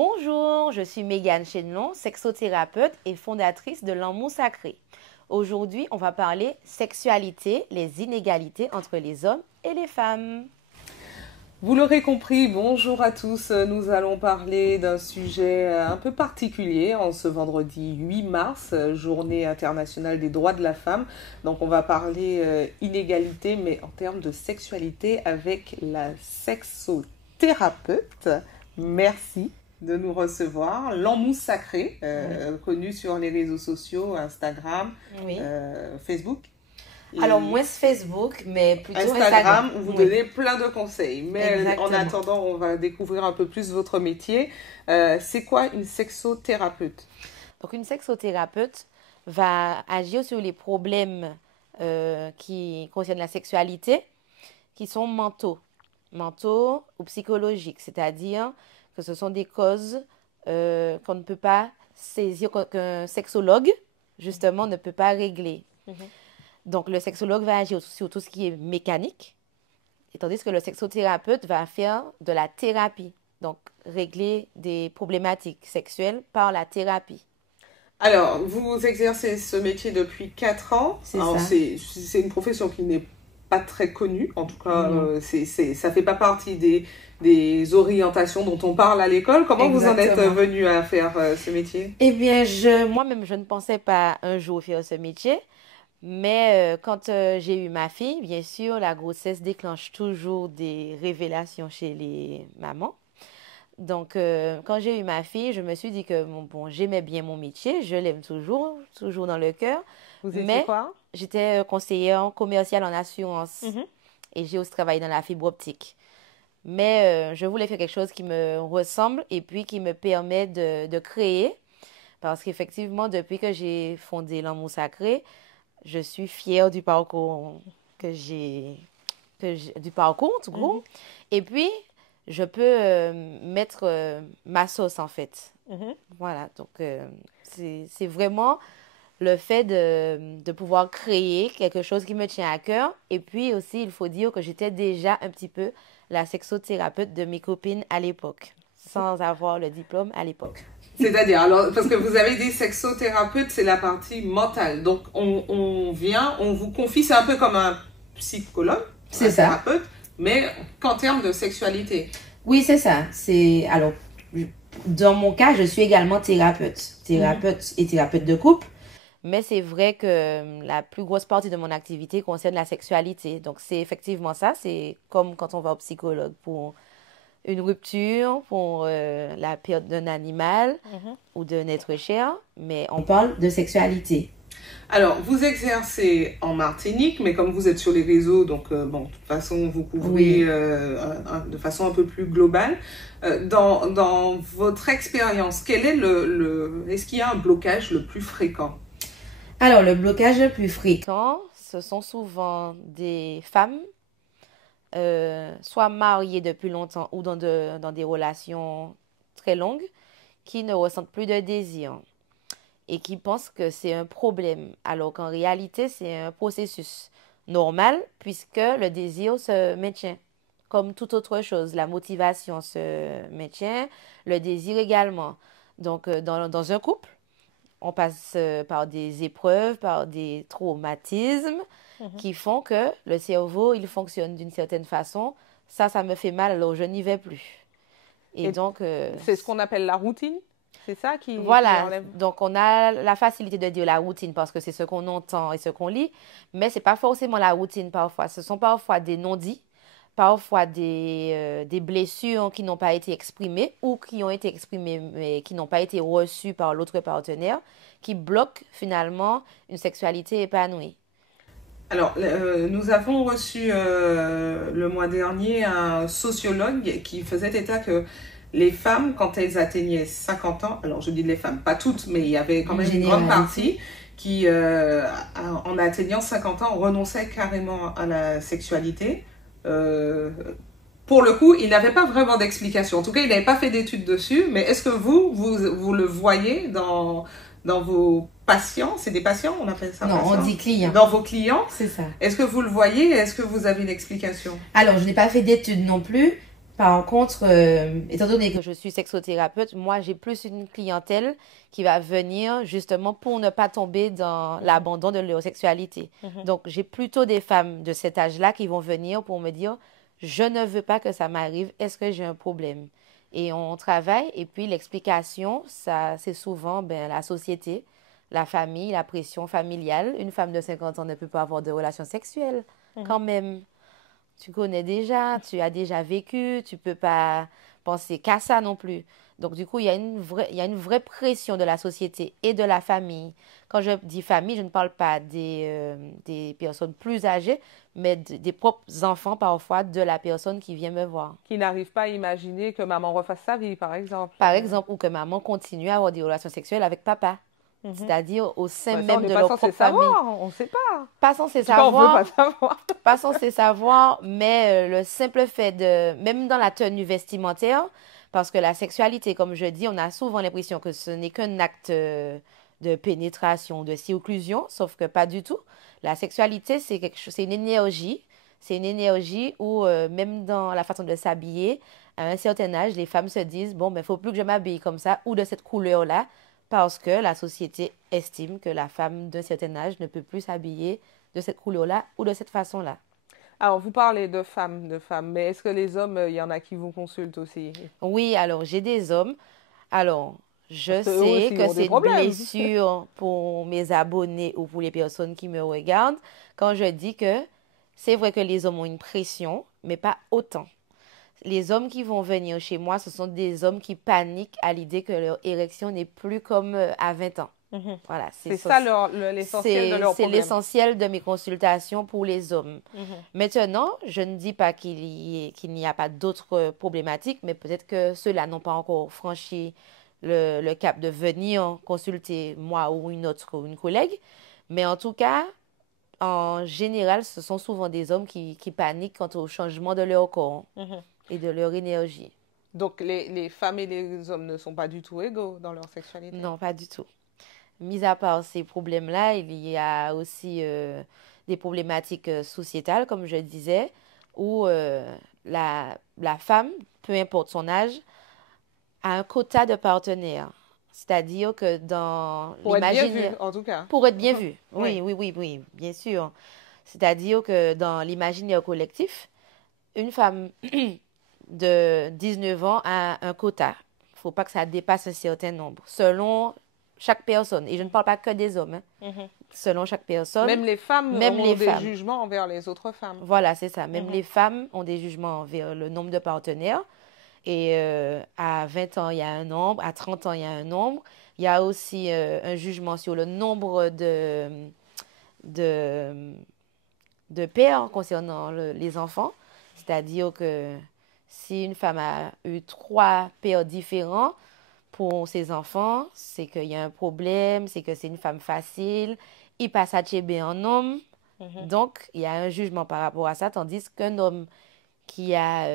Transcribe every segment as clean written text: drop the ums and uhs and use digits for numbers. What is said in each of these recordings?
Bonjour, je suis Mégane Chénelon, sexothérapeute et fondatrice de l'Amour Sacré. Aujourd'hui, on va parler sexualité, les inégalités entre les hommes et les femmes. Vous l'aurez compris, bonjour à tous. Nous allons parler d'un sujet un peu particulier en ce vendredi 8 mars, journée internationale des droits de la femme. Donc on va parler inégalité, mais en termes de sexualité avec la sexothérapeute. Merci de nous recevoir. L'Amour Sacré, connu sur les réseaux sociaux, Instagram, Oui. Facebook. Alors, moins Facebook, mais plutôt Instagram, où vous Oui. donnez plein de conseils. Mais Exactement. en attendant, on va découvrir un peu plus votre métier. C'est quoi une sexothérapeute? Donc, une sexothérapeute va agir sur les problèmes qui concernent la sexualité, qui sont mentaux ou psychologiques, c'est-à-dire que ce sont des causes qu'on ne peut pas saisir, qu'un sexologue, justement, ne peut pas régler. Donc, le sexologue va agir sur tout ce qui est mécanique, et tandis que le sexothérapeute va faire de la thérapie, donc régler des problématiques sexuelles par la thérapie. Alors, vous exercez ce métier depuis 4 ans. C'est Alors, ça. c'est une profession qui n'est pas très connue. En tout cas, Non. ça fait pas partie des orientations dont on parle à l'école. Comment vous en êtes Exactement. venu à faire ce métier? Eh bien, moi-même, je ne pensais pas un jour faire ce métier, mais quand j'ai eu ma fille, bien sûr, la grossesse déclenche toujours des révélations chez les mamans. Donc, quand j'ai eu ma fille, je me suis dit que bon, j'aimais bien mon métier, je l'aime toujours dans le cœur, Vous étiez mais quoi? j'étais conseillère commerciale en assurance Mhm. et j'ai aussi travaillé dans la fibre optique. Mais je voulais faire quelque chose qui me ressemble et puis qui me permet de créer, parce qu'effectivement, depuis que j'ai fondé l'Amour Sacré, je suis fière du parcours du parcours, tout gros. Et puis, je peux mettre ma sauce, en fait. Mhm. Voilà, donc c'est vraiment le fait de pouvoir créer quelque chose qui me tient à cœur. Et puis aussi, il faut dire que j'étais déjà un petit peu la sexothérapeute de mes copines à l'époque, sans avoir le diplôme à l'époque. C'est-à-dire, alors, parce que vous avez dit sexothérapeute, c'est la partie mentale. Donc, on vient, on vous confie, c'est un peu comme un psychologue, C'est un ça. thérapeute, mais qu'en termes de sexualité. Oui, c'est ça. Alors, dans mon cas, je suis également thérapeute et thérapeute de couple. Mais c'est vrai que la plus grosse partie de mon activité concerne la sexualité. Donc, c'est effectivement ça. C'est comme quand on va au psychologue pour une rupture, pour la perte d'un animal ou d'un être cher. Mais on parle de sexualité. Alors, vous exercez en Martinique, mais comme vous êtes sur les réseaux, donc, bon, de toute façon, vous couvrez Oui. de façon un peu plus globale. Dans votre expérience, quel est est-ce qu'il y a un blocage le plus fréquent? Alors, le blocage le plus fréquent, ce sont souvent des femmes, soit mariées depuis longtemps ou dans des relations très longues, qui ne ressentent plus de désir et qui pensent que c'est un problème, alors qu'en réalité, c'est un processus normal puisque le désir se maintient. Comme toute autre chose, la motivation se maintient, le désir également. Donc, dans un couple, on passe par des épreuves, par des traumatismes qui font que le cerveau, il fonctionne d'une certaine façon. Ça me fait mal, alors je n'y vais plus. Et donc, c'est ce qu'on appelle la routine? C'est ça qui voilà. enlève? Donc, on a la facilité de dire la routine parce que c'est ce qu'on entend et ce qu'on lit, mais ce n'est pas forcément la routine parfois. Ce sont parfois des non-dits, parfois des blessures qui n'ont pas été exprimées ou qui ont été exprimées mais qui n'ont pas été reçues par l'autre partenaire, qui bloquent finalement une sexualité épanouie. Alors, nous avons reçu le mois dernier un sociologue qui faisait état que les femmes, quand elles atteignaient 50 ans, alors je dis les femmes, pas toutes, mais il y avait quand même une grande partie qui, en atteignant 50 ans, renonçait carrément à la sexualité. Pour le coup, il n'avait pas vraiment d'explication. En tout cas, il n'avait pas fait d'études dessus. Mais est-ce que vous le voyez dans vos patients? C'est des patients, on appelle ça Non, patients? on dit clients. Dans vos clients? C'est ça. Est-ce que vous le voyez? Est-ce que vous avez une explication? Alors, je n'ai pas fait d'études non plus, Par contre, étant donné que je suis sexothérapeute, moi, j'ai plus une clientèle qui va venir justement pour ne pas tomber dans l'abandon de leur sexualité. Donc, j'ai plutôt des femmes de cet âge-là qui vont venir pour me dire, je ne veux pas que ça m'arrive, est-ce que j'ai un problème? Et on travaille, et puis l'explication, ça, c'est souvent ben, la société, la famille, la pression familiale. Une femme de 50 ans ne peut pas avoir de relations sexuelles, quand même. Tu connais déjà, tu as déjà vécu, tu peux pas penser qu'à ça non plus. Donc, du coup, il y a une vraie pression de la société et de la famille. Quand je dis famille, je ne parle pas des personnes plus âgées, mais des propres enfants parfois de la personne qui vient me voir. Qui n'arrivent pas à imaginer que maman refasse sa vie, par exemple. Par exemple, ou que maman continue à avoir des relations sexuelles avec papa. C'est-à-dire au sein Ça, on même n'est de pas leur censé propre famille. savoir, on ne sait pas. Pas censé En tout cas, on ne veut savoir, pas savoir. pas censé savoir, mais le simple fait de, même dans la tenue vestimentaire, parce que la sexualité, comme je dis, on a souvent l'impression que ce n'est qu'un acte de pénétration, de circlusion, sauf que pas du tout. La sexualité, c'est quelque chose, c'est une énergie. C'est une énergie où, même dans la façon de s'habiller, à un certain âge, les femmes se disent, bon, ben, il ne faut plus que je m'habille comme ça ou de cette couleur-là, parce que la société estime que la femme d'un certain âge ne peut plus s'habiller de cette couleur-là ou de cette façon-là. Alors, vous parlez de femmes, mais est-ce que les hommes, il y en a qui vous consultent aussi? Oui, alors j'ai des hommes. Alors, je Parce qu'eux aussi sais ils que ont des c'est une problèmes. blessure pour mes abonnés ou pour les personnes qui me regardent quand je dis que c'est vrai que les hommes ont une pression, mais pas autant. Les hommes qui vont venir chez moi, ce sont des hommes qui paniquent à l'idée que leur érection n'est plus comme à 20 ans. Mhm. Voilà, C'est ça l'essentiel de leur c'est problème. l'essentiel de mes consultations pour les hommes. Mhm. Maintenant, je ne dis pas qu'il n'y a pas d'autres problématiques, mais peut-être que ceux-là n'ont pas encore franchi le cap de venir consulter moi ou une autre ou une collègue. Mais en tout cas, en général, ce sont souvent des hommes qui paniquent quant au changement de leur corps Mhm. et de leur énergie. Donc, les femmes et les hommes ne sont pas du tout égaux dans leur sexualité. Non, pas du tout. Mis à part ces problèmes-là, il y a aussi des problématiques sociétales, comme je disais, où la femme, peu importe son âge, a un quota de partenaires. C'est-à-dire que dans Pour être bien l'imaginaire, vu, en tout cas. pour être bien Mhm. vue, Oui. oui, bien sûr. C'est-à-dire que dans l'imaginaire collectif, une femme de 19 ans a un quota. Il ne faut pas que ça dépasse un certain nombre, selon chaque personne. Et je ne parle pas que des hommes, hein. Mhm. Selon chaque personne. Même les femmes Même ont les des femmes. jugements envers les autres femmes. Voilà, c'est ça. Même Mhm. les femmes ont des jugements envers le nombre de partenaires. Et à 20 ans, il y a un nombre. À 30 ans, il y a un nombre. Il y a aussi un jugement sur le nombre de, de pères concernant les enfants. C'est-à-dire que si une femme a eu 3 pères différents pour ses enfants, c'est qu'il y a un problème, c'est que c'est une femme facile. Il passe à Tchébé en homme. Mhm. Donc, il y a un jugement par rapport à ça. Tandis qu'un homme qui a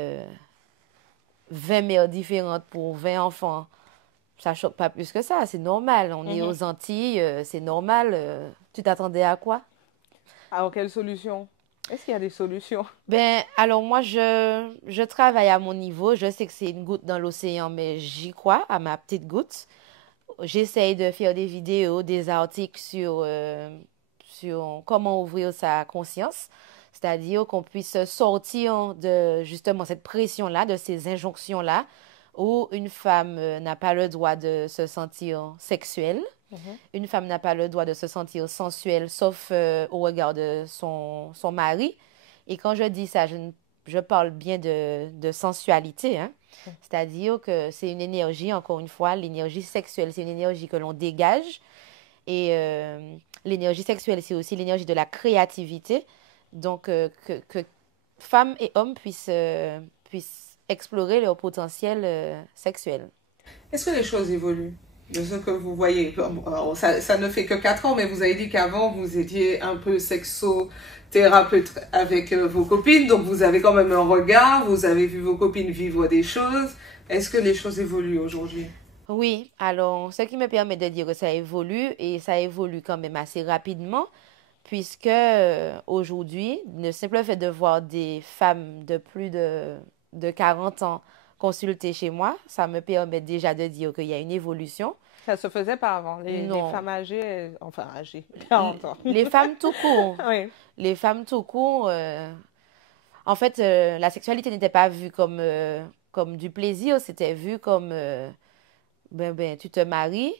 20 mères différentes pour 20 enfants, ça ne choque pas plus que ça. C'est normal. On est Mhm. aux Antilles, c'est normal. Tu t'attendais à quoi? Alors, quelle solution? Est-ce qu'il y a des solutions? Ben, alors moi, je travaille à mon niveau. Je sais que c'est une goutte dans l'océan, mais j'y crois, à ma petite goutte. J'essaye de faire des vidéos, des articles sur comment ouvrir sa conscience. C'est-à-dire qu'on puisse sortir de justement cette pression-là, de ces injonctions-là, où une femme n'a pas le droit de se sentir sexuelle. Mhm. Une femme n'a pas le droit de se sentir sensuelle, sauf au regard de son mari. Et quand je dis ça, je parle bien de sensualité, hein. C'est-à-dire que c'est une énergie, encore une fois, l'énergie sexuelle, c'est une énergie que l'on dégage. Et l'énergie sexuelle, c'est aussi l'énergie de la créativité. Donc, que femmes et hommes puissent explorer leur potentiel sexuel. Est-ce que les choses évoluent de ce que vous voyez? Alors, ça ne fait que 4 ans, mais vous avez dit qu'avant, vous étiez un peu sexothérapeute avec vos copines, donc vous avez quand même un regard, vous avez vu vos copines vivre des choses. Est-ce que les choses évoluent aujourd'hui? Oui, alors, ce qui me permet de dire que ça évolue, et ça évolue quand même assez rapidement, puisque aujourd'hui, le simple fait de voir des femmes de plus de de 40 ans consulter chez moi, ça me permet déjà de dire qu'il y a une évolution. Ça se faisait pas avant. Les Non. femmes âgées, enfin âgées, 40 ans. Les femmes tout court. Oui. Les femmes tout court, en fait, la sexualité n'était pas vue comme du plaisir, c'était vu comme, tu te maries,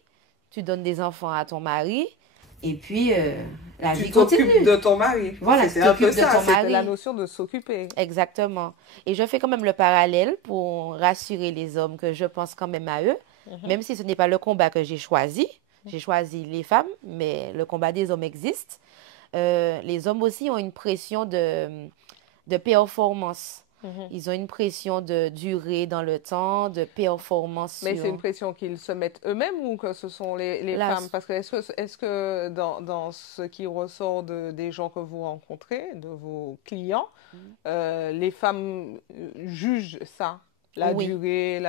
tu donnes des enfants à ton mari, et puis la vie Tu t'occupes continue. de ton mari. Voilà, C'était tu un peu t'occupes de ça. ton C'était mari. La notion de s'occuper. Exactement. Et je fais quand même le parallèle pour rassurer les hommes que je pense quand même à eux, même si ce n'est pas le combat que j'ai choisi. J'ai choisi les femmes, mais le combat des hommes existe. Les hommes aussi ont une pression de performance. Ils ont une pression de durée dans le temps, de performance. Mais c'est une pression qu'ils se mettent eux-mêmes ou que ce sont les femmes? Parce que est-ce que dans ce qui ressort des gens que vous rencontrez, de vos clients, les femmes jugent ça, la durée,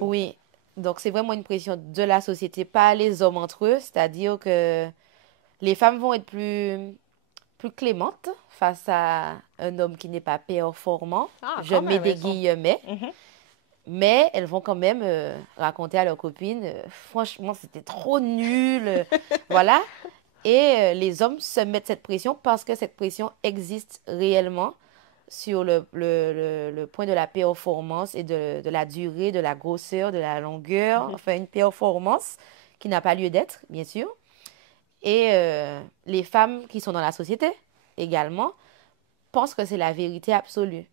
Oui, donc c'est vraiment une pression de la société, pas les hommes entre eux, c'est-à-dire que les femmes vont être plus clémentes face à un homme qui n'est pas performant. Je mets des guillemets. Mais elles vont quand même raconter à leurs copines, franchement, c'était trop nul. Voilà. Et les hommes se mettent cette pression parce que cette pression existe réellement sur le point de la performance et de la durée, de la grosseur, de la longueur. Enfin, une performance qui n'a pas lieu d'être, bien sûr. Et les femmes qui sont dans la société également pensent que c'est la vérité absolue.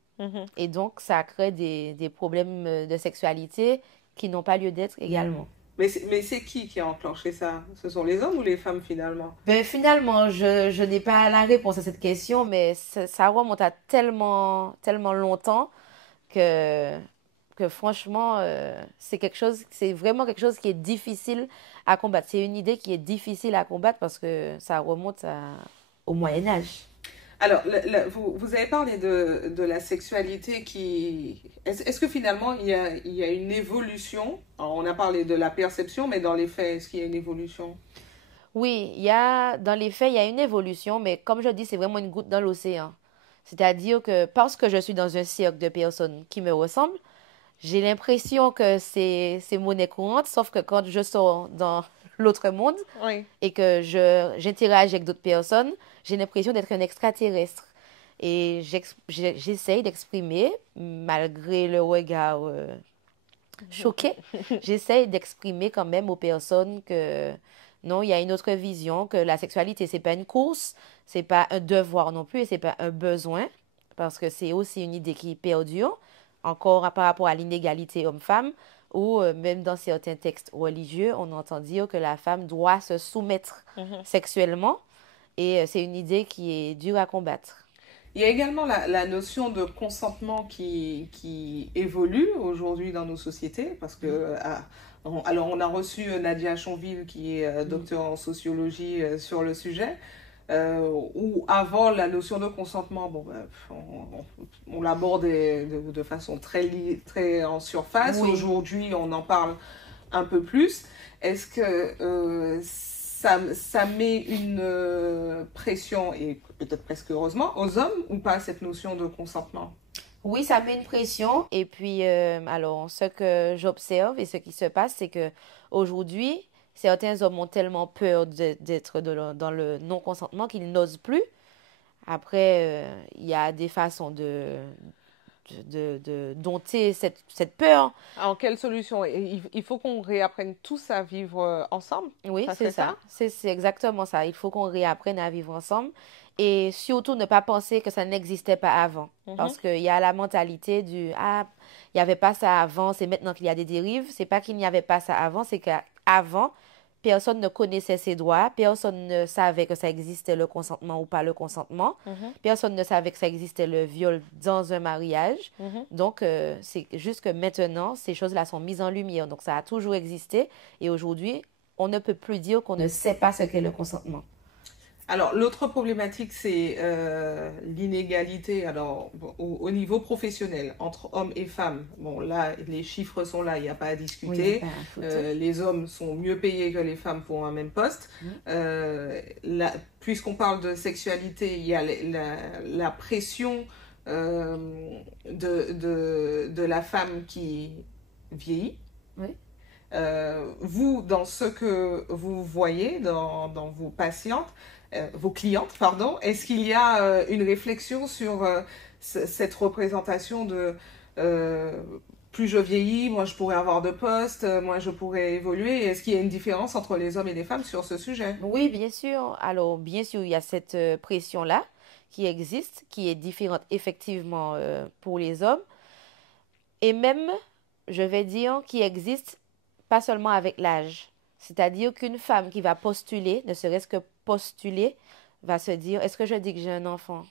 Et donc, ça crée des problèmes de sexualité qui n'ont pas lieu d'être également. Mais c'est qui a enclenché ça? Ce sont les hommes ou les femmes finalement? Finalement, je n'ai pas la réponse à cette question, mais ça remonte à tellement longtemps que franchement, c'est vraiment quelque chose qui est difficile à combattre. C'est une idée qui est difficile à combattre parce que ça remonte au Moyen-Âge. Alors, vous avez parlé de la sexualité qui... Est-ce que finalement, il y a une évolution? Alors, on a parlé de la perception, mais dans les faits, est-ce qu'il y a une évolution? Oui, dans les faits, il y a une évolution, mais comme je dis, c'est vraiment une goutte dans l'océan. C'est-à-dire que parce que je suis dans un cercle de personnes qui me ressemblent, j'ai l'impression que c'est monnaie courante, sauf que quand je sors dans l'autre monde et que j'interagis avec d'autres personnes, j'ai l'impression d'être un extraterrestre. Et j'essaye d'exprimer, malgré le regard choqué, j'essaye d'exprimer quand même aux personnes que non, il y a une autre vision, que la sexualité, c'est pas une course, c'est pas un devoir non plus, et c'est pas un besoin, parce que c'est aussi une idée qui perdure, encore par rapport à l'inégalité homme-femme, ou même dans certains textes religieux, on entend dire que la femme doit se soumettre sexuellement, et c'est une idée qui est dure à combattre. Il y a également la notion de consentement qui évolue aujourd'hui dans nos sociétés, parce que alors on a reçu Nadia Chonville qui est docteur en sociologie sur le sujet, où avant la notion de consentement, on l'abordait de façon très en surface. Oui. Aujourd'hui, on en parle un peu plus. Est-ce que ça met une pression, et peut-être presque heureusement, aux hommes ou pas, cette notion de consentement? Oui, ça met une pression. Et puis, alors, ce que j'observe et ce qui se passe, c'est que aujourd'hui, certains hommes ont tellement peur d'être dans le non-consentement qu'ils n'osent plus. Après, il y a des façons de dompter cette peur. Alors, quelle solution? Il faut qu'on réapprenne tous à vivre ensemble? Oui, c'est ça. C'est exactement ça. Il faut qu'on réapprenne à vivre ensemble. Et surtout, ne pas penser que ça n'existait pas avant. Parce qu'il y a la mentalité du « Ah, il n'y avait pas ça avant, c'est maintenant qu'il y a des dérives. » C'est pas qu'il n'y avait pas ça avant, c'est qu'avant, personne ne connaissait ses droits, personne ne savait que ça existait le consentement ou pas le consentement. Personne ne savait que ça existait le viol dans un mariage. Donc, c'est juste que maintenant, ces choses-là sont mises en lumière. Donc, ça a toujours existé. Et aujourd'hui, on ne peut plus dire qu'on ne sait pas ce qu'est le consentement. Alors, l'autre problématique, c'est l'inégalité au niveau professionnel entre hommes et femmes. Bon, là, les chiffres sont là, il n'y a pas à discuter. Oui, les hommes sont mieux payés que les femmes pour un même poste. Puisqu'on parle de sexualité, il y a la pression de la femme qui vieillit. Oui. Vous, dans ce que vous voyez dans vos patientes, vos clientes, pardon, est-ce qu'il y a une réflexion sur cette représentation de plus je vieillis, moi je pourrais avoir de poste, moi je pourrais évoluer. Est-ce qu'il y a une différence entre les hommes et les femmes sur ce sujet? Oui, bien sûr. Alors, bien sûr, il y a cette pression-là qui existe, qui est différente effectivement pour les hommes. Et même, je vais dire, qui existe pas seulement avec l'âge. C'est-à-dire qu'une femme qui va postuler, ne serait-ce que postuler, va se dire, est-ce que je dis que j'ai un enfant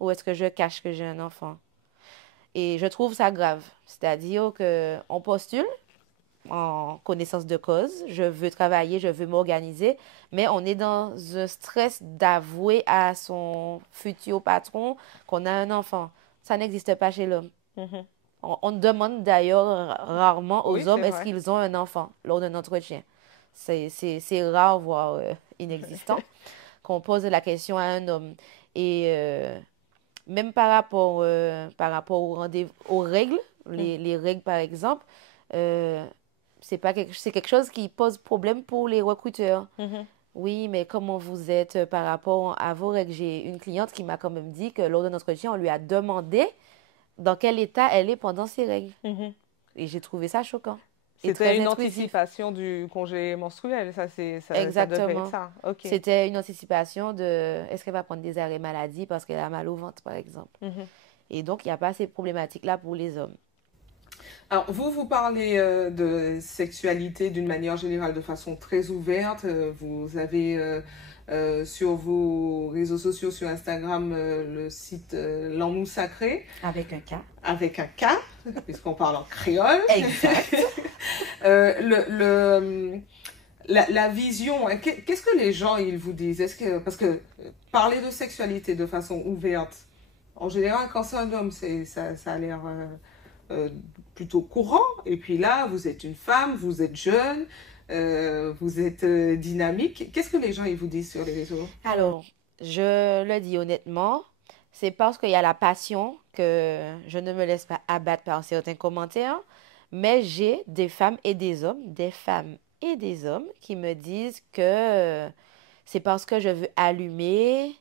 ou est-ce que je cache que j'ai un enfant? Et je trouve ça grave. C'est-à-dire qu'on postule en connaissance de cause, je veux travailler, je veux m'organiser, mais on est dans un stress d'avouer à son futur patron qu'on a un enfant. Ça n'existe pas chez l'homme. Mhm. On demande d'ailleurs rarement aux Oui, hommes c'est est-ce vrai. qu'ils ont un enfant lors d'un entretien. C'est rare, voire inexistant, qu'on pose la question à un homme. Et même par rapport aux règles, les règles par exemple, euh, c'est quelque chose qui pose problème pour les recruteurs. Mhm. Oui, mais comment vous êtes par rapport à vos règles? J'ai une cliente qui m'a quand même dit que lors d'un entretien, on lui a demandé dans quel état elle est pendant ses règles. Mhm. Et j'ai trouvé ça choquant et C'était très une intrusif. anticipation du congé menstruel, ça devait être Exactement. ça. Ok. C'était une anticipation de est-ce qu'elle va prendre des arrêts maladie parce qu'elle a mal au ventre, par exemple. Mhm. Et donc, il n'y a pas ces problématiques-là pour les hommes. Alors, vous parlez de sexualité d'une manière générale de façon très ouverte. Vous avez sur vos réseaux sociaux, sur Instagram, le site L'amour sacré, Avec un cas. avec un K, puisqu'on parle en créole. Exact. La vision, hein, qu'est-ce que les gens ils vous disent? Parce que parler de sexualité de façon ouverte, en général, quand c'est un homme, ça a l'air plutôt courant. Et puis là, vous êtes une femme, vous êtes jeune, vous êtes dynamique. Qu'est-ce que les gens ils vous disent sur les réseaux? Alors, je le dis honnêtement, c'est parce qu'il y a la passion que je ne me laisse pas abattre par certains commentaires, mais j'ai des femmes et des hommes qui me disent que c'est parce que je veux allumer,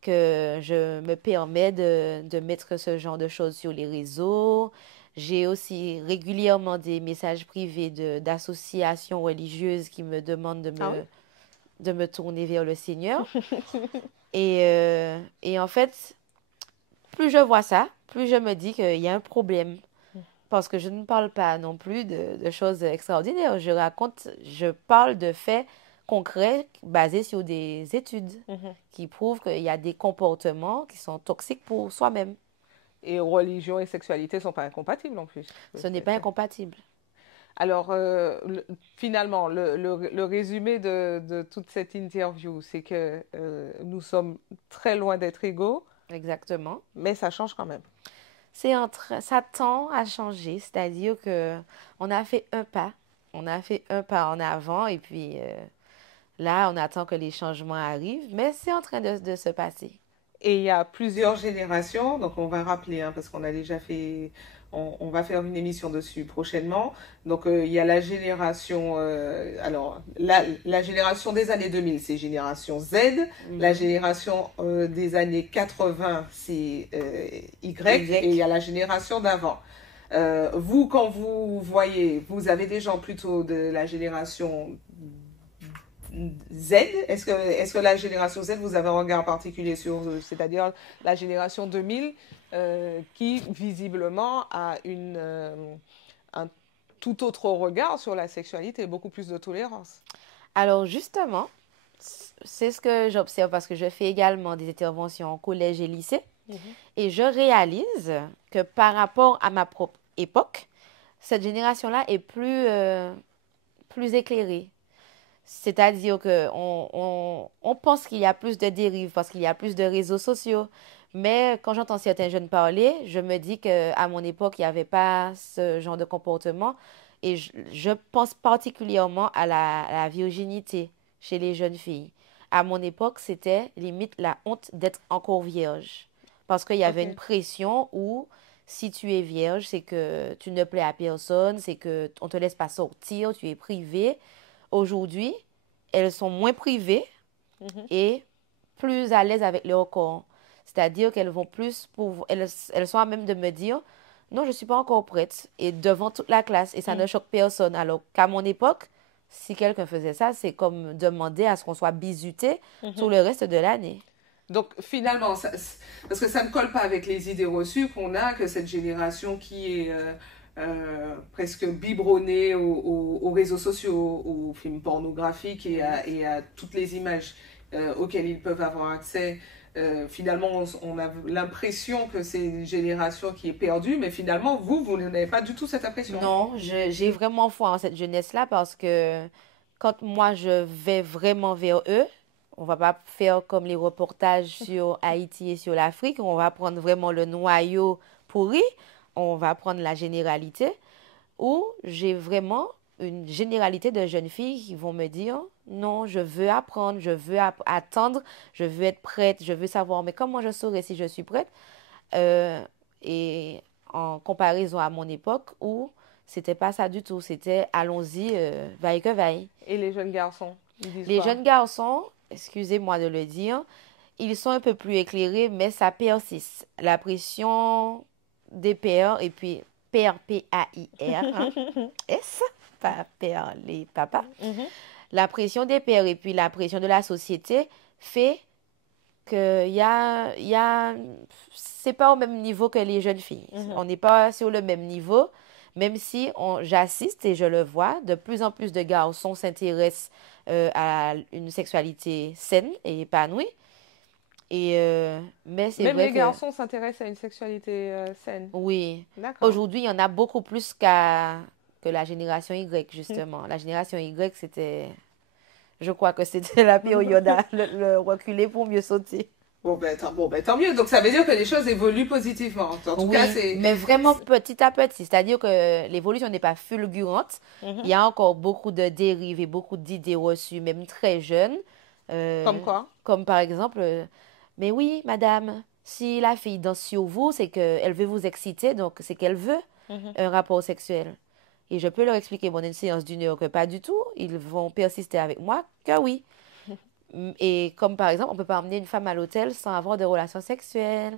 que je me permets de mettre ce genre de choses sur les réseaux. J'ai aussi régulièrement des messages privés d'associations religieuses qui me demandent Ah oui? de me tourner vers le Seigneur. Et en fait, plus je vois ça, plus je me dis qu'il y a un problème. Parce que je ne parle pas non plus de choses extraordinaires. Je parle de faits concrets basés sur des études Mhm. qui prouvent qu'il y a des comportements qui sont toxiques pour soi-même. Et religion et sexualité ne sont pas incompatibles en plus. Ce n'est pas incompatible. Alors, finalement, le résumé de toute cette interview, c'est que nous sommes très loin d'être égaux, Exactement. mais ça change quand même. Ça tend à changer, c'est-à-dire que on a fait un pas, on a fait un pas en avant et puis là, on attend que les changements arrivent, mais c'est en train de se passer. Et il y a plusieurs... Plusieurs générations, donc on va rappeler, hein, parce qu'on a déjà fait, on va faire une émission dessus prochainement. Donc il y a la génération, alors la génération des années 2000, c'est génération Z. La génération des années 80, c'est Y. Et il y a la génération d'avant. Vous, quand vous voyez, vous avez des gens plutôt de la génération Z. Est-ce que la génération Z, vous avez un regard particulier sur eux? C'est-à-dire la génération 2000 qui visiblement a un tout autre regard sur la sexualité et beaucoup plus de tolérance. Alors justement, c'est ce que j'observe parce que je fais également des interventions en collège et lycée et je réalise que par rapport à ma propre époque, cette génération-là est plus éclairée. C'est-à-dire qu'on pense qu'il y a plus de dérives parce qu'il y a plus de réseaux sociaux. Mais quand j'entends certains jeunes parler, je me dis qu'à mon époque, il n'y avait pas ce genre de comportement. Et je pense particulièrement à la virginité chez les jeunes filles. À mon époque, c'était limite la honte d'être encore vierge. Parce qu'il y avait une pression où si tu es vierge, c'est que tu ne plais à personne, c'est que on te laisse pas sortir, tu es privée. Aujourd'hui, elles sont moins privées et plus à l'aise avec leur corps. C'est-à-dire qu'elles vont plus elles sont à même de me dire non, je ne suis pas encore prête et devant toute la classe et ça ne choque personne. Alors qu'à mon époque, si quelqu'un faisait ça, c'est comme demander à ce qu'on soit bizuté tout le reste de l'année. Donc finalement, parce que ça ne colle pas avec les idées reçues qu'on a, que cette génération qui est presque biberonnée aux réseaux sociaux, aux films pornographiques et à toutes les images auxquelles ils peuvent avoir accès. Finalement, on a l'impression que c'est une génération qui est perdue, mais finalement, vous n'avez pas du tout cette impression. Non, j'ai vraiment foi en cette jeunesse-là parce que quand moi je vais vraiment vers eux, on va pas faire comme les reportages sur Haïti et sur l'Afrique, on va prendre vraiment le noyau pourri, on va prendre la généralité, où j'ai vraiment une généralité de jeunes filles qui vont me dire non, je veux apprendre, je veux attendre, je veux être prête, je veux savoir, mais comment je saurai si je suis prête? Et en comparaison à mon époque où c'était pas ça du tout, c'était allons-y, vaille que vaille. Et les jeunes garçons, ils disent Les quoi? jeunes garçons, excusez-moi de le dire, ils sont un peu plus éclairés, mais ça persiste. La pression des pères, et puis père, P-A-I-R, hein, S, pas père, les papas. La pression des pères et puis la pression de la société fait que c'est pas au même niveau que les jeunes filles. On n'est pas sur le même niveau, même si j'assiste et je le vois, de plus en plus de garçons s'intéressent à une sexualité saine et épanouie. Mais c'est même vrai les garçons s'intéressent à une sexualité saine. Oui. D'accord. Aujourd'hui, il y en a beaucoup plus que la génération Y, justement. La génération Y, je crois que c'était la période à le reculer pour mieux sauter. Bon ben, tant mieux. Donc ça veut dire que les choses évoluent positivement. En tout cas, mais vraiment petit à petit. C'est-à-dire que l'évolution n'est pas fulgurante. Il y a encore beaucoup de dérives et beaucoup d'idées reçues, même très jeunes. Comme quoi? Comme par exemple, mais oui, madame, si la fille danse sur vous, c'est qu'elle veut vous exciter, donc c'est qu'elle veut un rapport sexuel. Et je peux leur expliquer, une séance d'une heure, que pas du tout. Ils vont persister avec moi que oui. Et comme par exemple, on ne peut pas emmener une femme à l'hôtel sans avoir de relations sexuelles.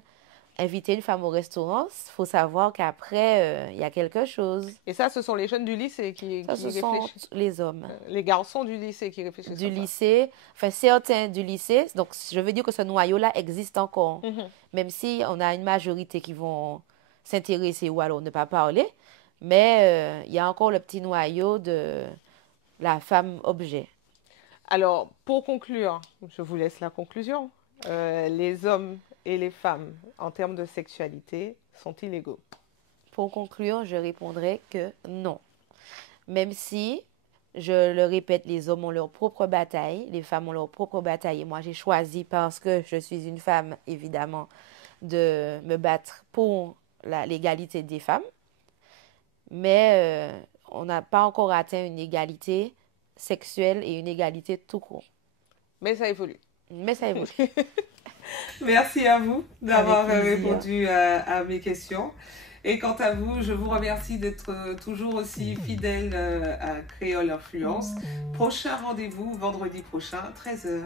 Inviter une femme au restaurant, il faut savoir qu'après, il y a quelque chose. Et ça, ce sont les jeunes du lycée qui réfléchissent. Sont les hommes. Les garçons du lycée qui réfléchissent. Du lycée, enfin certains du lycée. Donc, je veux dire que ce noyau-là existe encore. Même si on a une majorité qui vont s'intéresser ou alors ne pas parler. Mais il y a encore le petit noyau de la femme objet. Alors, pour conclure, je vous laisse la conclusion. Les hommes et les femmes, en termes de sexualité, sont-ils égaux? Pour conclure, je répondrai que non. Même si, je le répète, les hommes ont leur propre bataille, les femmes ont leur propre bataille. Et moi, j'ai choisi, parce que je suis une femme, évidemment, de me battre pour l'égalité des femmes. Mais on n'a pas encore atteint une égalité sexuelle et une égalité tout court. Mais ça évolue. Merci à vous d'avoir répondu à mes questions. Et quant à vous, je vous remercie d'être toujours aussi fidèle à Créole Influence. Prochain rendez-vous vendredi prochain, 13h.